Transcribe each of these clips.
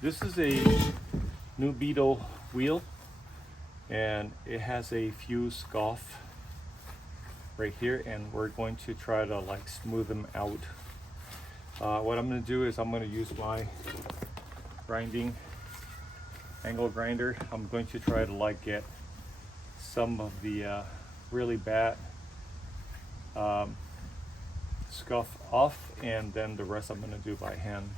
This is a new beetle wheel, and it has a few scuff right here, and we're going to try to like smooth them out. What I'm going to do is I'm going to use my grinding angle grinder. I'm going to try to like get some of the really bad scuff off, and then the rest I'm going to do by hand.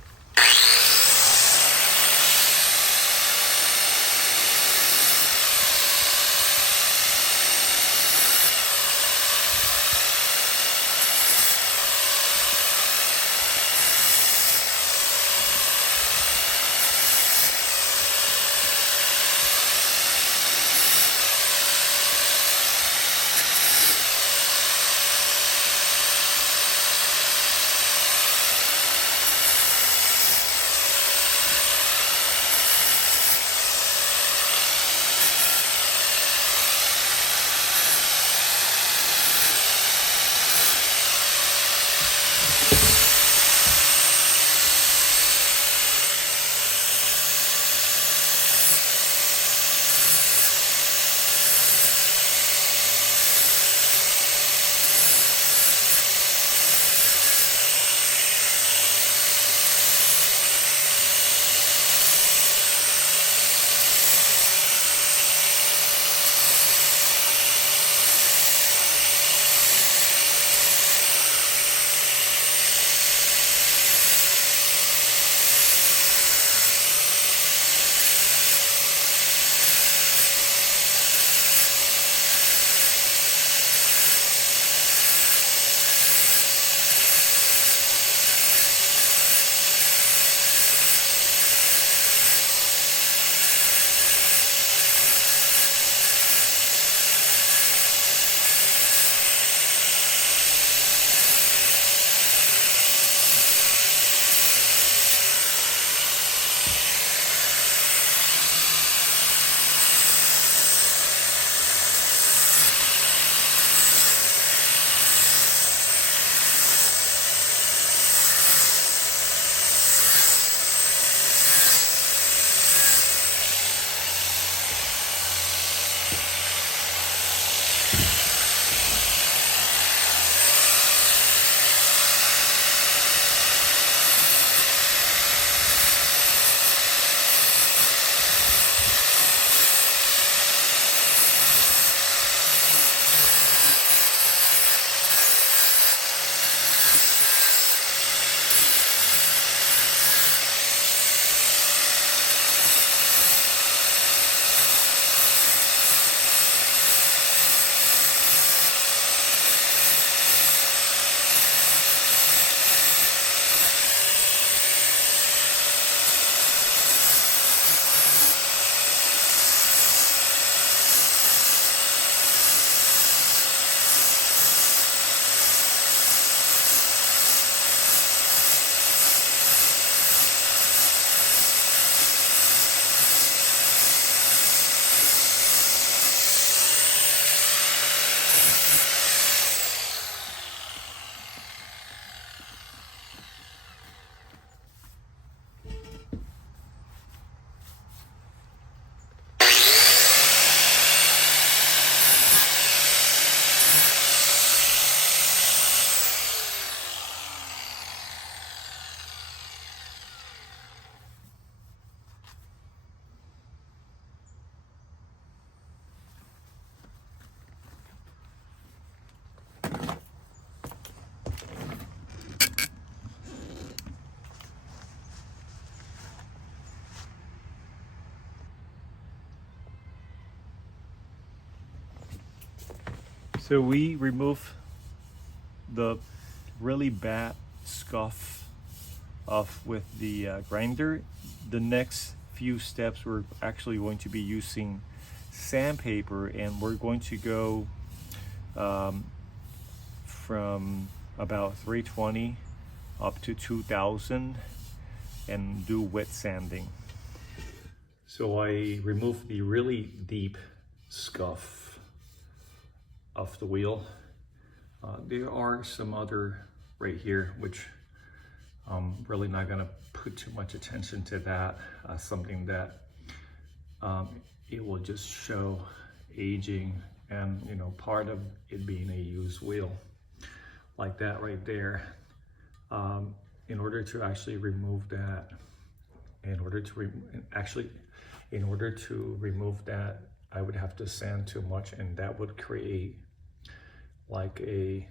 So we remove the really bad scuff off with the grinder. The next few steps, we're actually going to be using sandpaper, and we're going to go from about 320 up to 2000 and do wet sanding. So I removed the really deep scuff of the wheel. There are some other right here which I'm really not gonna put too much attention to that. Something that it will just show aging and, you know, part of it being a used wheel like that right there. In order to actually remove that, in order to remove that, I would have to sand too much, and that would create like a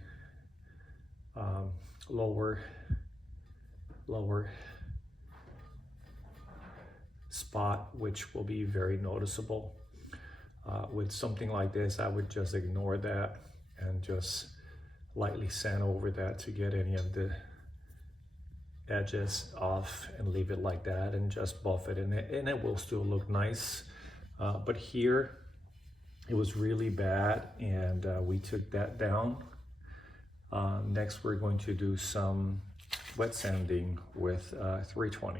lower spot, which will be very noticeable. With something like this, I would just ignore that and just lightly sand over that to get any of the edges off, and leave it like that and just buff it, and it will still look nice. But here it was really bad, and we took that down. Next we're going to do some wet sanding with 320,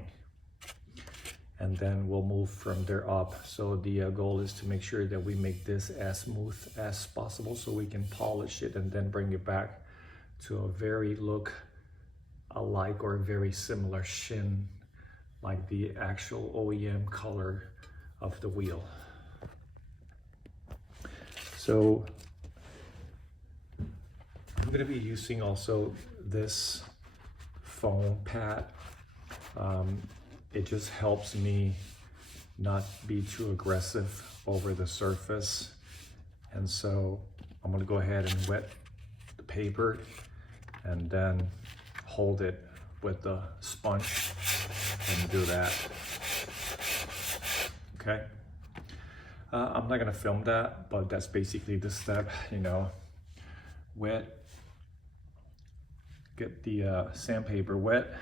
and then we'll move from there up. So the goal is to make sure that we make this as smooth as possible so we can polish it and then bring it back to a very look alike or very similar sheen, like the actual OEM color of the wheel. So I'm going to be using also this foam pad. It just helps me not be too aggressive over the surface. And so I'm going to go ahead and wet the paper and then hold it with the sponge and do that. Okay. I'm not gonna film that, but that's basically the step, you know. Get the sandpaper wet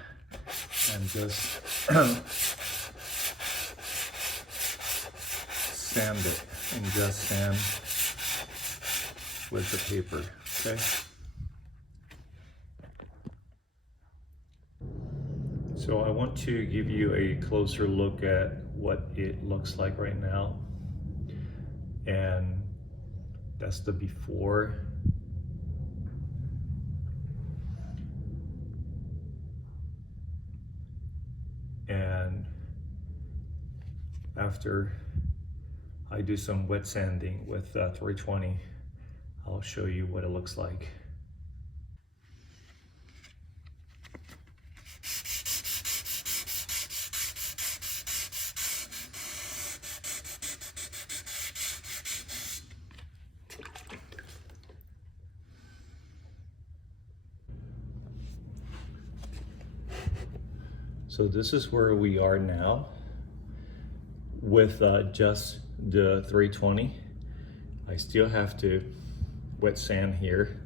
and just sand it, and just sand with the paper, okay? So I want to give you a closer look at what it looks like right now. And that's the before. And after I do some wet sanding with 320, I'll show you what it looks like. So this is where we are now with just the 320. I still have to wet sand here.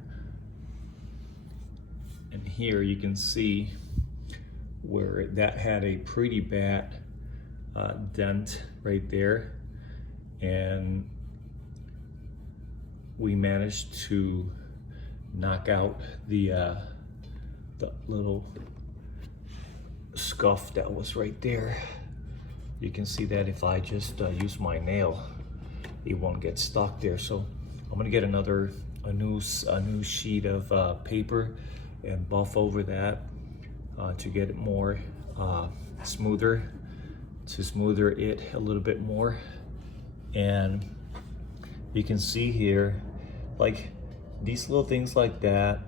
And here you can see where that had a pretty bad dent right there. And we managed to knock out the little scuff that was right there. You can see that if I just use my nail, it won't get stuck there. So I'm gonna get a new sheet of paper and buff over that to get it more smoother, to smoother it a little bit more. And you can see here, like these little things like that,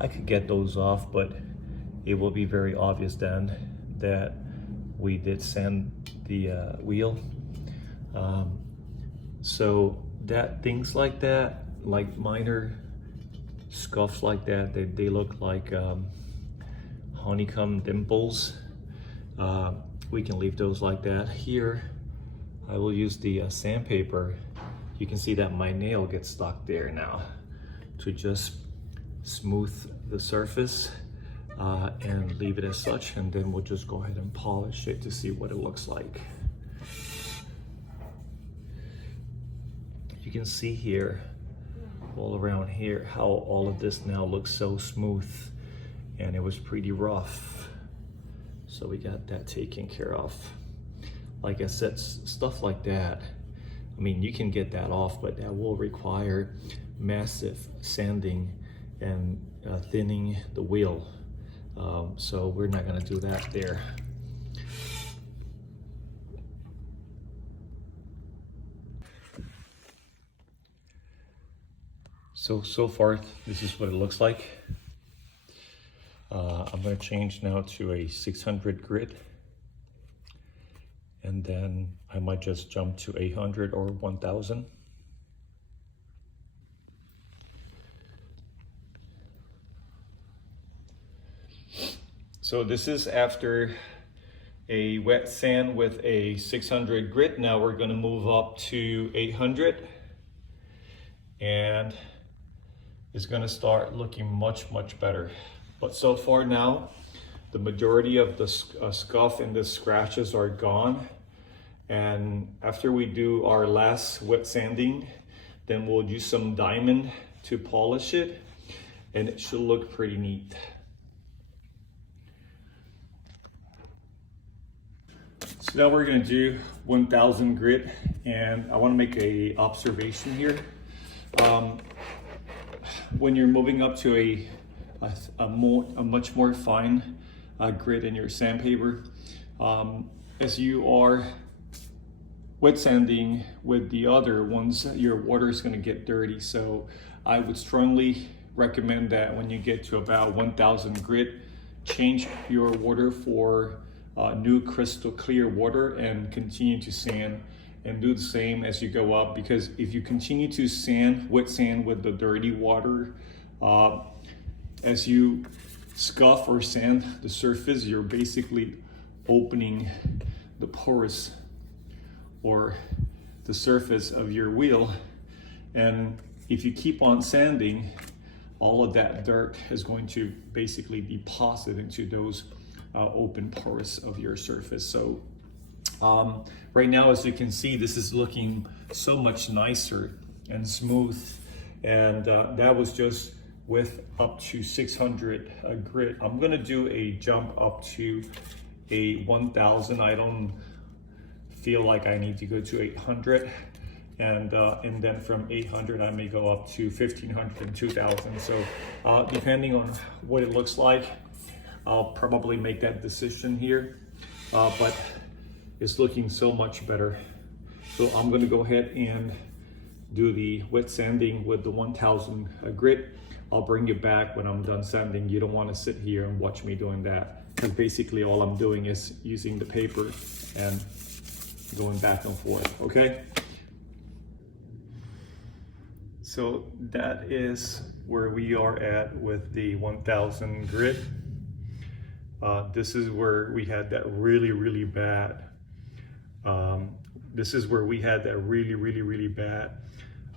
I could get those off, but it will be very obvious then that we did sand the wheel. So that things like that, like minor scuffs like that, they look like honeycomb dimples. We can leave those like that. Here, I will use the sandpaper. You can see that my nail gets stuck there now, to just smooth the surface. And leave it as such, and then we'll just go ahead and polish it to see what it looks like. You can see here, all around here, how all of this now looks so smooth, and it was pretty rough. So we got that taken care of. Like I said, stuff like that, I mean, you can get that off, but that will require massive sanding and thinning the wheel. So we're not gonna do that there. So far, this is what it looks like. I'm gonna change now to a 600 grit. And then I might just jump to 800 or 1000. So this is after a wet sand with a 600 grit. Now we're gonna move up to 800. And it's gonna start looking much better. But so far now, the majority of the scuff and the scratches are gone. And after we do our last wet sanding, then we'll use some diamond to polish it, and it should look pretty neat. So now we're gonna do 1000 grit, and I wanna make a observation here. When you're moving up to a much more fine grit in your sandpaper, as you are wet sanding with the other ones, your water is going to get dirty. So I would strongly recommend that when you get to about 1000 grit, change your water for new crystal clear water and continue to sand, and do the same as you go up, because if you continue to wet sand with the dirty water, as you scuff or sand the surface, you're basically opening the pores or the surface of your wheel. And if you keep on sanding, all of that dirt is going to basically deposit into those open pores of your surface. So right now, as you can see, this is looking so much nicer and smooth. And that was just with up to 600 grit. I'm gonna do a jump up to a 1000. I don't feel like I need to go to 800. And then from 800, I may go up to 1500 and 2000. So depending on what it looks like, I'll probably make that decision here. But it's looking so much better. So I'm gonna go ahead and do the wet sanding with the 1000 grit. I'll bring you back when I'm done sanding. You don't wanna sit here and watch me doing that, because basically all I'm doing is using the paper and going back and forth, okay? So that is where we are at with the 1000 grit. This is where we had that really bad. This is where we had that really bad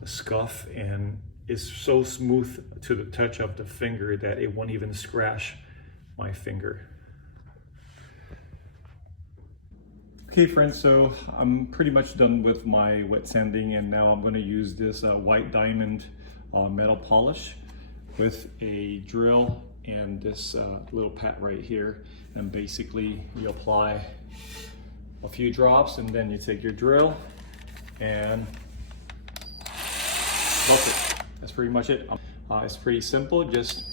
scuff, and it's so smooth to the touch of the finger that it won't even scratch my finger. Okay friends, so I'm pretty much done with my wet sanding, and now I'm going to use this white diamond metal polish with a drill and this little pad right here. And basically you apply a few drops, and then you take your drill and buff it. That's pretty much it. It's pretty simple. Just,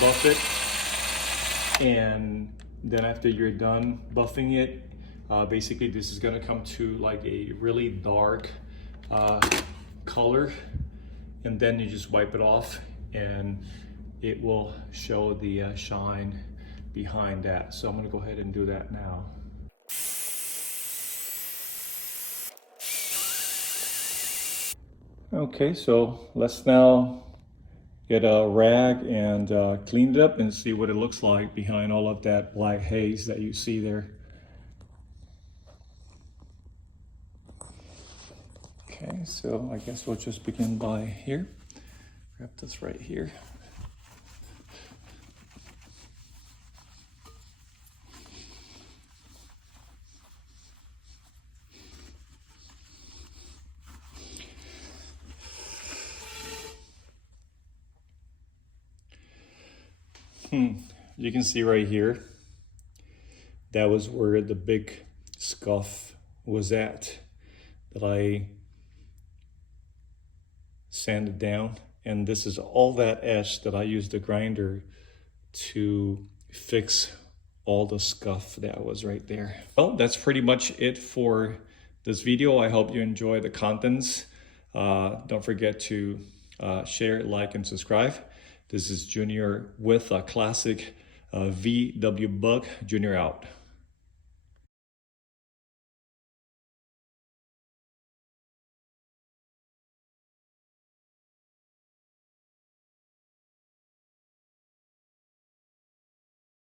buff it, and then after you're done buffing it, basically this is gonna come to like a really dark color, and then you just wipe it off and it will show the shine behind that. So I'm gonna go ahead and do that now. Okay, so let's now get a rag and clean it up and see what it looks like behind all of that black haze that you see there. Okay, so I guess we'll just begin by here. Grab this right here. You can see right here, that was where the big scuff was at, that I sanded down. And this is all that ash that I used the grinder to fix all the scuff that was right there. Well, that's pretty much it for this video. I hope you enjoy the contents. Don't forget to share, like, and subscribe. This is Junior with a classic VW Bug. Junior out.